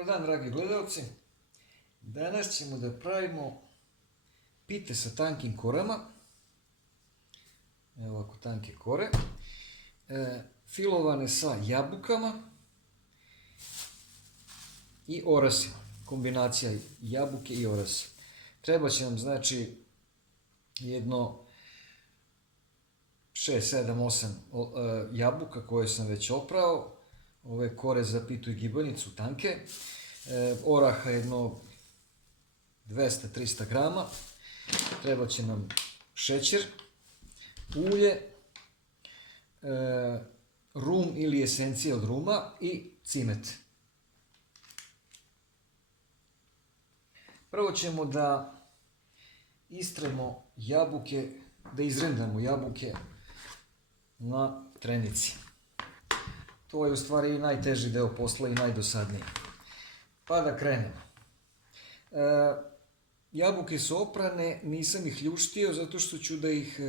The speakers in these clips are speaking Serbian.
Dobar dan, dragi gledalci. Danas ćemo da pravimo pite sa tankim korama. Evo ovako tanke kore. Filovane sa jabukama i orasima. Kombinacija jabuke i orasa. Treba će nam znači jedno 6, 7, 8 jabuka koje sam već oprao. Ove kore za pitu i gibanicu tanke. Oraha jedno 200-300 grama. Treba će nam šećer, ulje, rum ili esencija od ruma i cimet. Prvo ćemo da istremo jabuke, da izrendamo jabuke na trenici. To je u stvari najteži deo posla i najdosadniji. Pa da krenemo. Jabuke su oprane, nisam ih ljuštio zato što ću da ih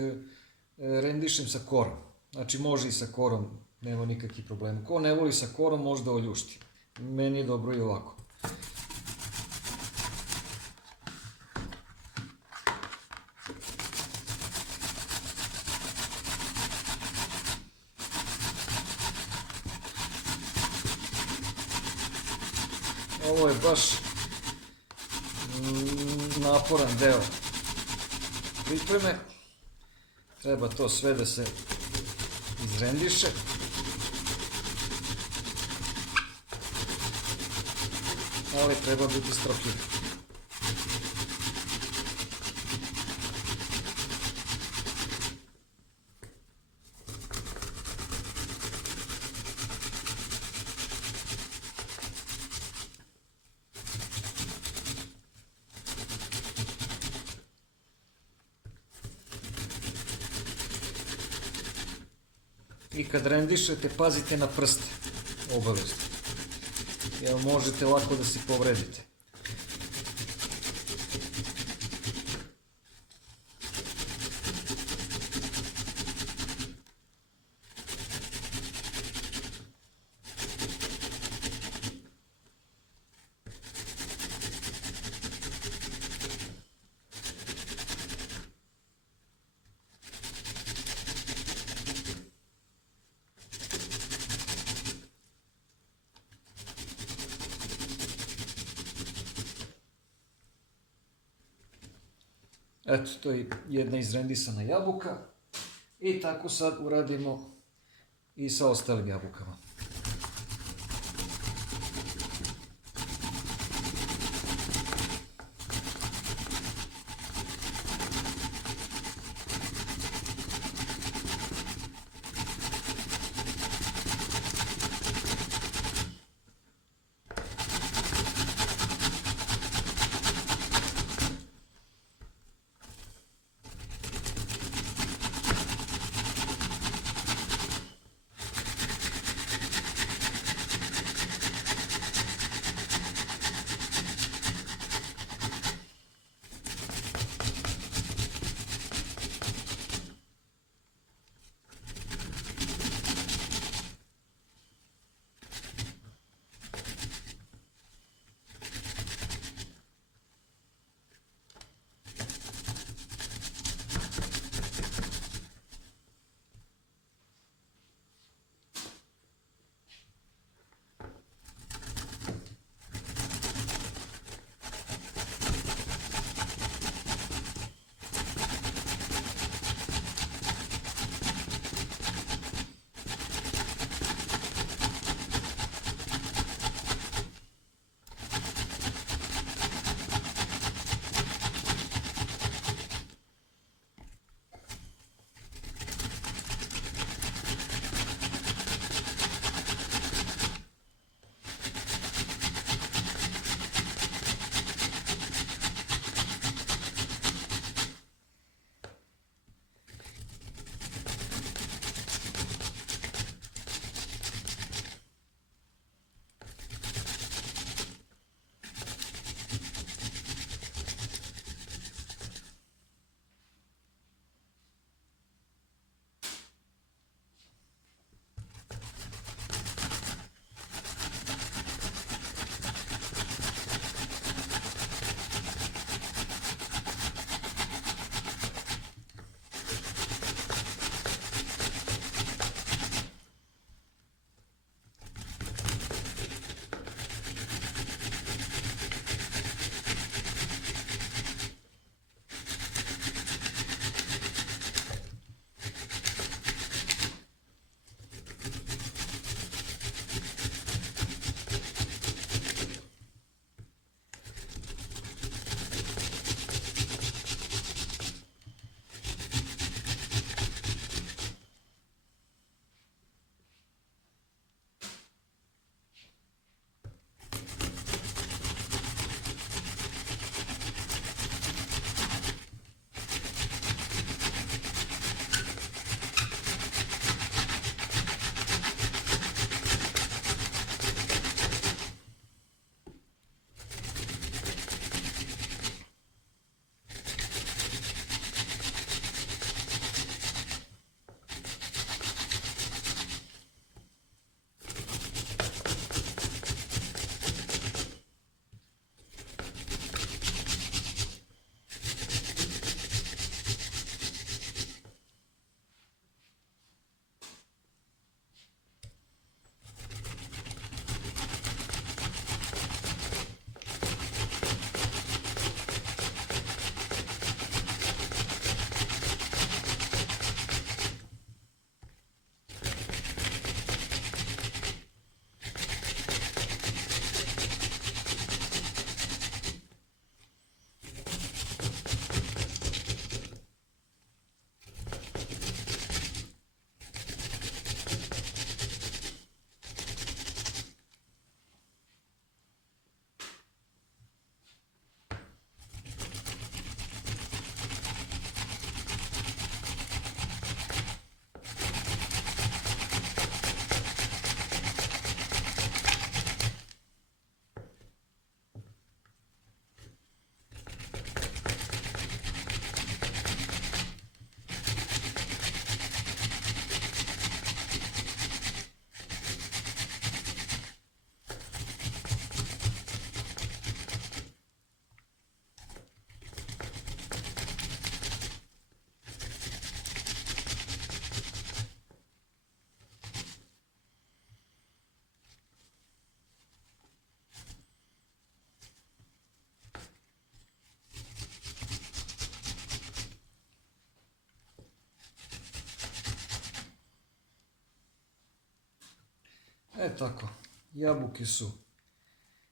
rendišem sa korom. Znači može i sa korom, nema nikakvih problema. Ko ne voli sa korom može da oljušti. Meni je dobro i ovako. Ovo je baš naporan deo pripreme. Treba to sve da se izrendiše. Ali treba biti strpljiv. I kad rendišete, pazite na prste, obavezno, jer možete lako da se povredite. Eto, to je jedna izrendisana jabuka i tako sad uradimo i sa ostalim jabukama. Tako, jabuke su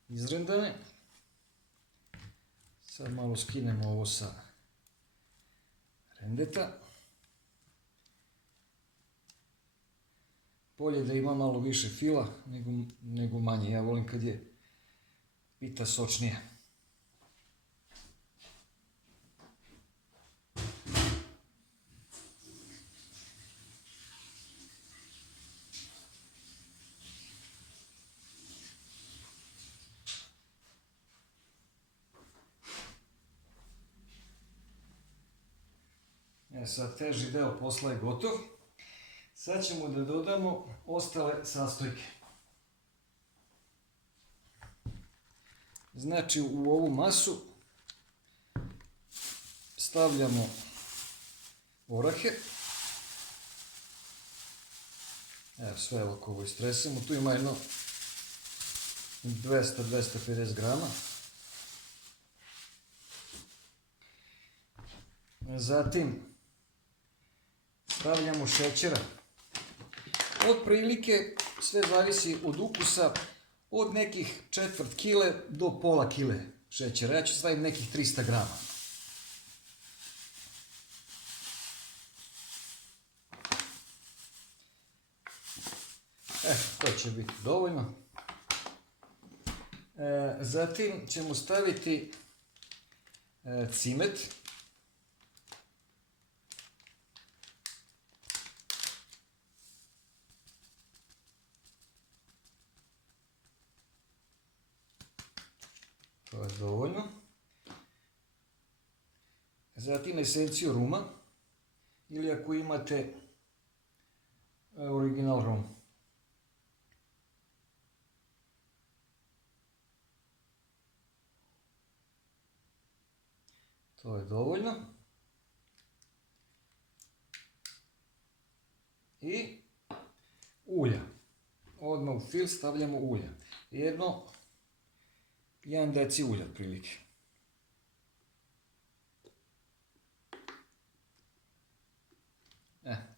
izrendane. Sad malo skinemo ovo sa rendeta. Bolje da ima malo više fila nego manje. Ja volim kad je pita sočnija. Sad teži deo posla je gotov. Sad ćemo da dodamo ostale sastojke. Znači u ovu masu stavljamo orahe. Evo sve ovako ovo istresemo. Tu ima jedno 200-250 grama. Zatim stavljamo šećera. Otprilike sve zavisi od ukusa, od nekih 1/4 kile do pola kile šećera. Ja ću staviti nekih 300 grama. To će biti dovoljno. Zatim ćemo staviti cimet. To je dovoljno. Zatim esenciju ruma ili ako imate original rum. To je dovoljno. I ulja. Odmah u fil stavljamo ulja. 1 deci ulja otprilike.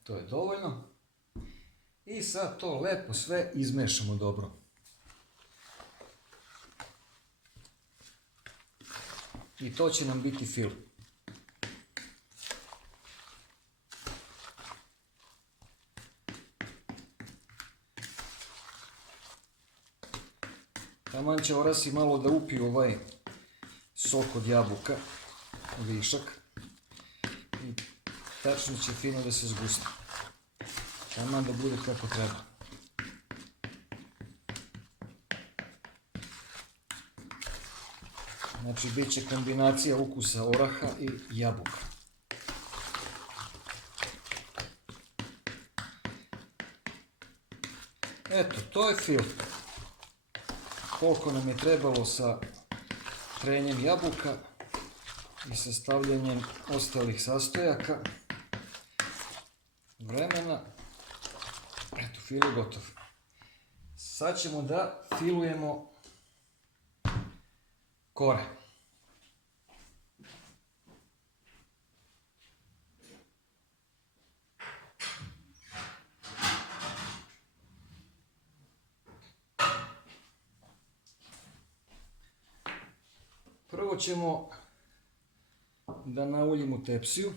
To je dovoljno. I sad to lepo sve izmešamo dobro. I to će nam biti fil. Taman će orasi malo da upiju ovaj sok od jabuka, višak. I tačno će fino da se zgusti. Taman da bude kako treba. Znači bit će kombinacija ukusa oraha i jabuka. Eto, to je fil. Koliko nam je trebalo sa trenjem jabuka i sa stavljanjem ostalih sastojaka, vremena. Eto, fil je gotov. Sad ćemo da filujemo kore. Prvo ćemo da nauljimo tepsiju.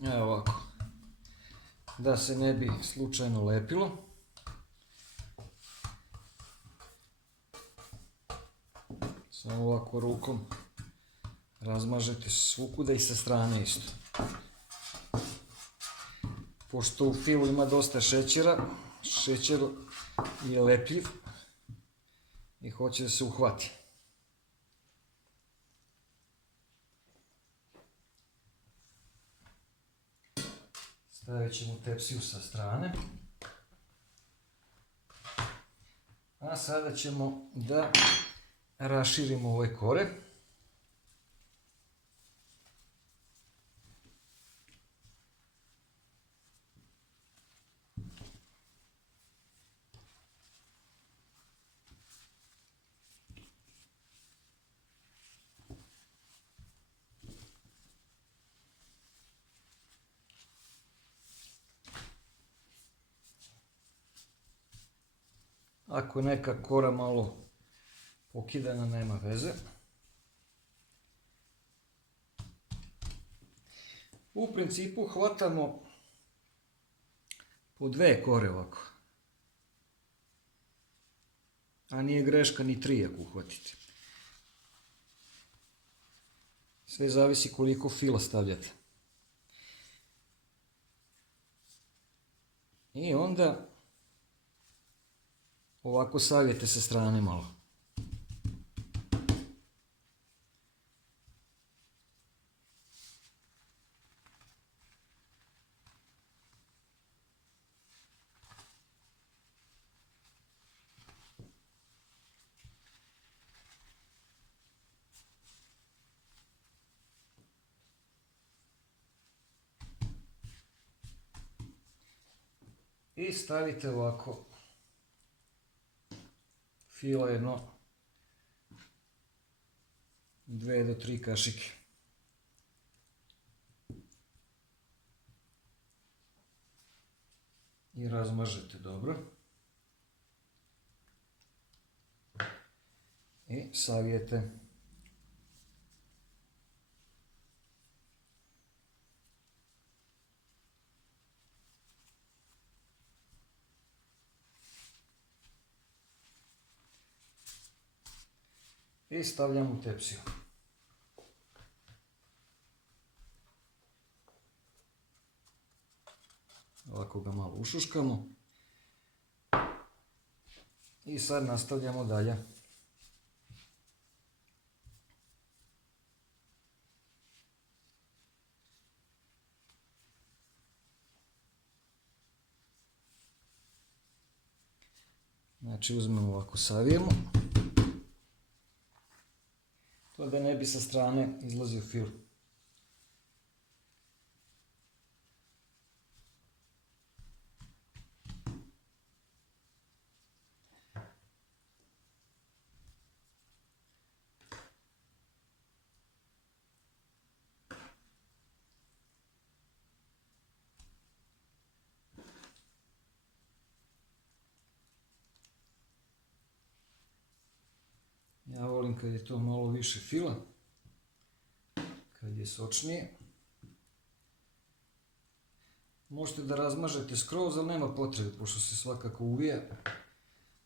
Evo ovako. Da se ne bi slučajno lepilo. Samo ovako rukom razmažete svukuda i sa strane isto. Pošto u filu ima dosta šećera, šećer je lepljiv i hoće da se uhvati. Stavit ćemo tepsiju sa strane. A sada ćemo da raširimo ove kore. Ako je neka kora malo pokidana, nema veze. U principu hvatamo po 2 kore ovako. A nije greška ni 3 ako uhvatite. Sve zavisi koliko fila stavljate. I onda ovako savijete sa strane malo. I stavite ovako fila jedno 2 do 3 kašike. I razmažete dobro. I savijete. I stavljam u tepsiju. Ovako ga malo ušuškamo. I sad nastavljamo dalje. Znači uzmemo ovako, savijemo. To da ne bi sa strane izlazio fil. Ja volim kad je to malo više fila, kad je sočnije. Možete da razmažete skroz, ali nema potrebe, pošto se svakako uvija,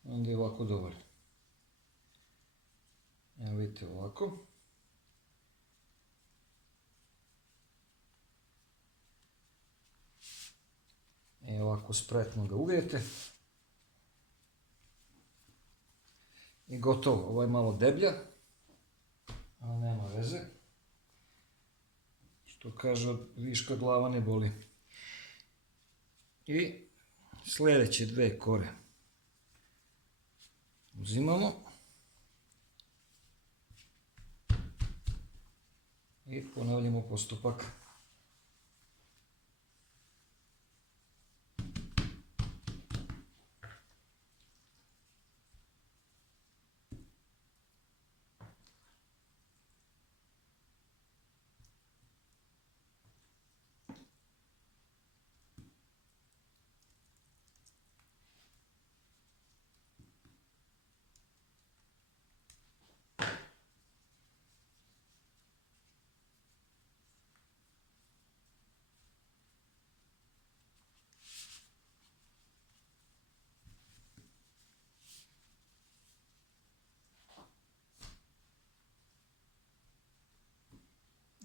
onda je ovako dovoljno. Evo vidite ovako. I ovako spretno ga uvijete. I gotovo, ovo je malo deblja, ali nema veze. Što kaže, od viška glava ne boli. I sljedeće 2 kore uzimamo i ponavljamo postupak.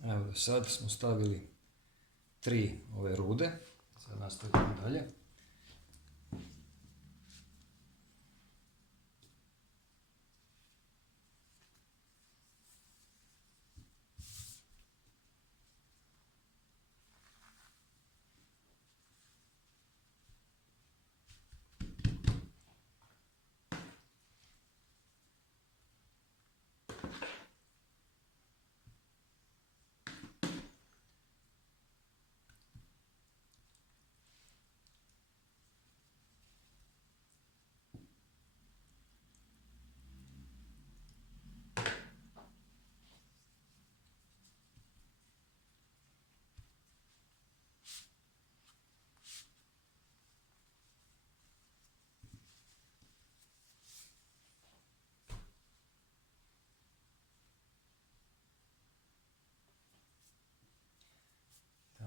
Evo, sad smo stavili 3 ove rude, sad nastavljamo dalje.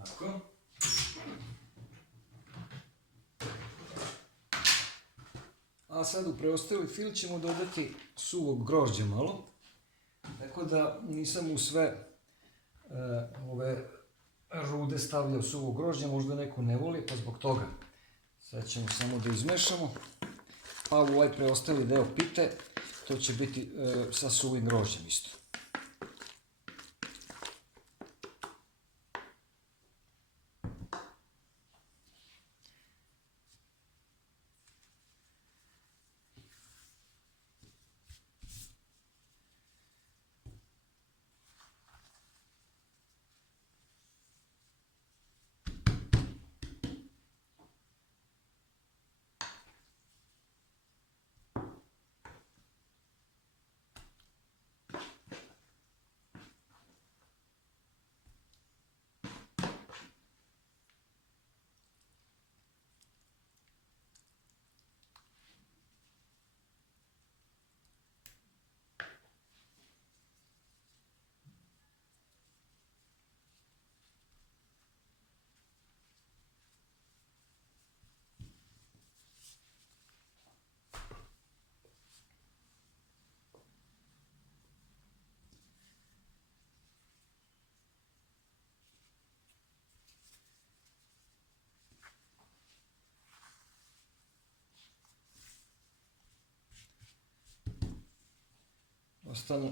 Ovako. A sad u preostali fil ćemo dodati suvog grožđa malo. Tako da nisam u sve ove rude stavljao suvo grožđe, možda neko ne voli, pa zbog toga. Sad ćemo samo da izmešamo. Pa u ovaj preostali deo pite, to će biti sa suvim grožđem isto.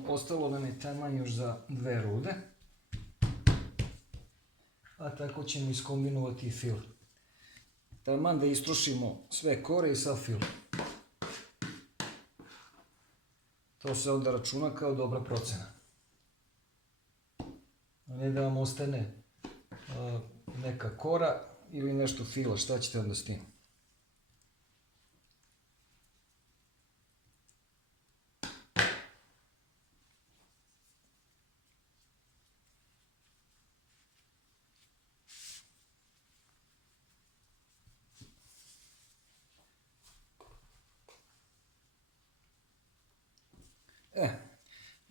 Ostalo nam je taman još za 2 rude. A tako ćemo iskombinovati i fil. Taman da istrošimo sve kore i sav fil. To se onda računa kao dobra procena. A ne da vam ostane neka kora ili nešto fila. Šta ćete onda s tim?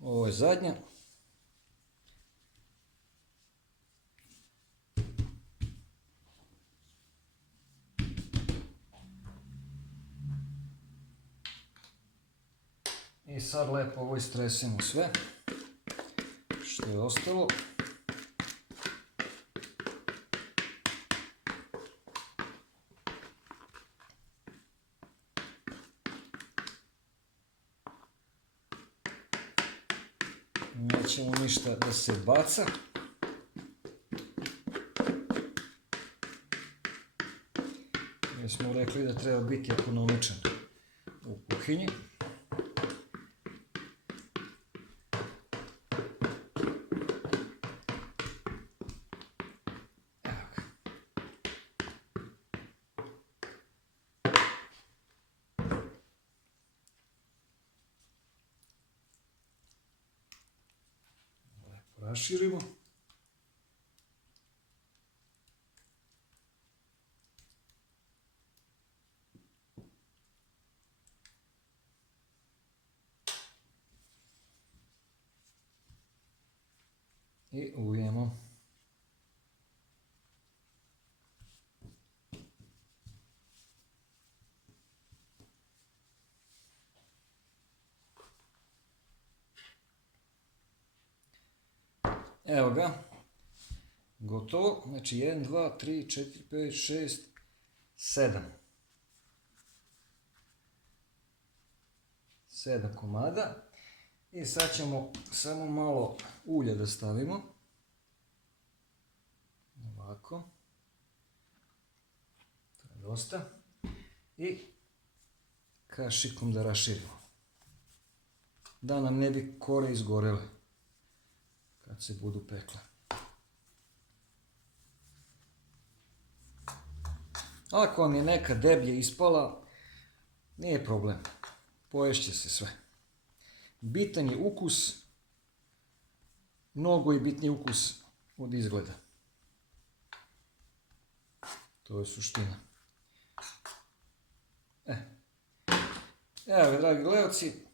Ovo je zadnja. I sad lepo ovo istresemo sve što je ostalo. Nećemo ništa da se baca. Jer smo rekli da treba biti ekonomičan u kuhinji. Raširimo. I uvijemo. Evo ga, gotovo, znači 1, 2, 3, 4, 5, 6, 7. 7 komada. I sad ćemo samo malo ulja da stavimo. Ovako. To je dosta. I kašikom da raširimo. Da nam ne bi kore izgorele kad se budu pekle. Ako vam je neka deblje ispala, nije problem. Poješće se sve. Bitan je ukus, mnogo je bitniji ukus od izgleda. To je suština. Evo, dragi gledalci,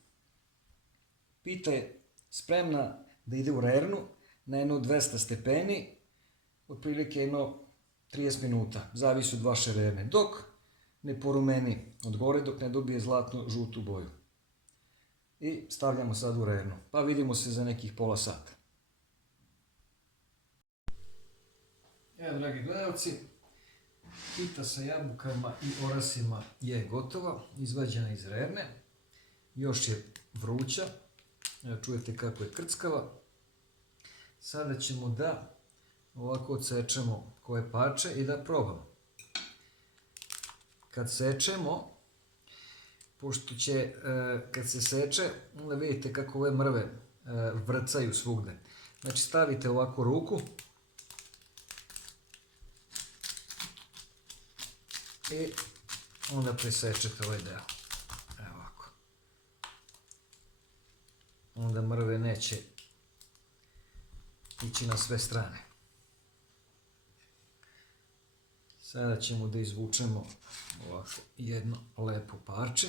pita je spremna da ide u rernu na jedno 200 stepeni otprilike jedno 30 minuta, zavisi od vaše rerne, dok ne porumeni od gore, dok ne dobije zlatnu žutu boju. I stavljamo sad u rernu, pa vidimo se za nekih pola sata. Evo, dragi gledalci, pita sa jabukama i orasima je gotova, izvađena iz rerne. Još je vruća, evo čujete kako je krckava. Sada ćemo da ovako odsečemo koje parče i da probamo. Kad sečemo, pošto će, kad se seče, onda vidite kako ove mrve vrcaju svugde. Znači stavite ovako ruku i onda presečete ovaj deo. Evo ovako. Onda mrve neće ići na sve strane. Sada ćemo da izvučemo ovako jedno lepo parče.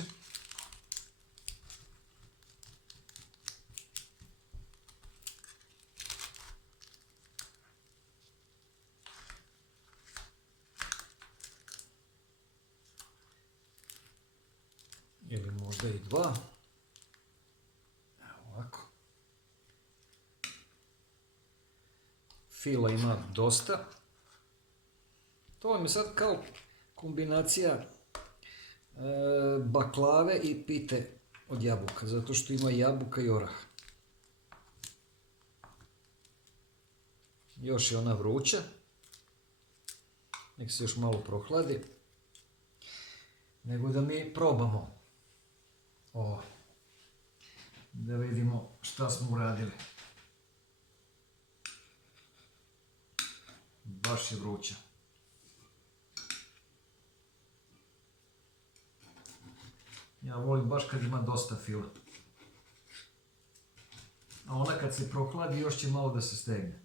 Ili možda i dva. Evo ovako. Fila ima dosta. To vam je sad kao kombinacija baklave i pite od jabuka, zato što ima jabuka i orah. Još je ona vruća. Nek se još malo prohladi. Nego da mi probamo ovo. Da vidimo šta smo uradili. Baš je vruća. Ja volim baš kad ima dosta fila. A ona kad se prohladi još će malo da se stegne.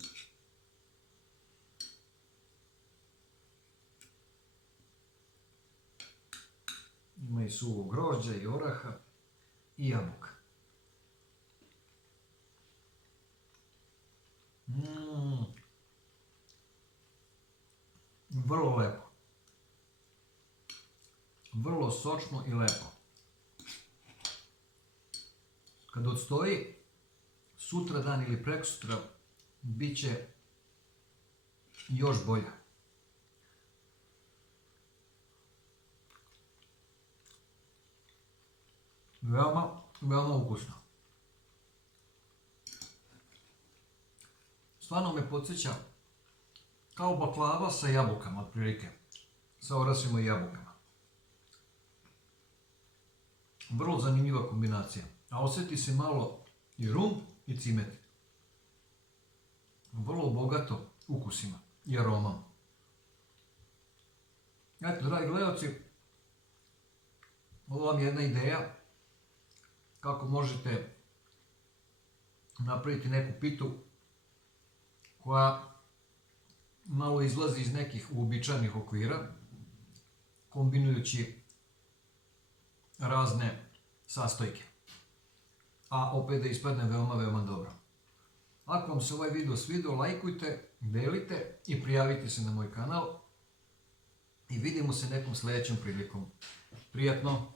Ima i suvog grožđa i oraha i jabuka. Vrlo lepo. Vrlo sočno i lepo. Kad odstoji, sutra dan ili prekosutra, bit će još bolja. Veoma, veoma ukusno. Stvarno me podsjeća kao baklava sa jabukama, otprilike. Sa orasima i jabukama. Vrlo zanimljiva kombinacija. A osjeti se malo i rum i cimet. Vrlo bogato ukusima i aromama. Eto, dragi gledalci, ovo vam je jedna ideja kako možete napraviti neku pitu koja malo izlazi iz nekih uobičajenih okvira, kombinujući razne sastojke. A opet da ispadne veoma, veoma dobro. Ako vam se ovaj video svidio, lajkujte, delite i prijavite se na moj kanal. I vidimo se nekom sljedećom prilikom. Prijatno!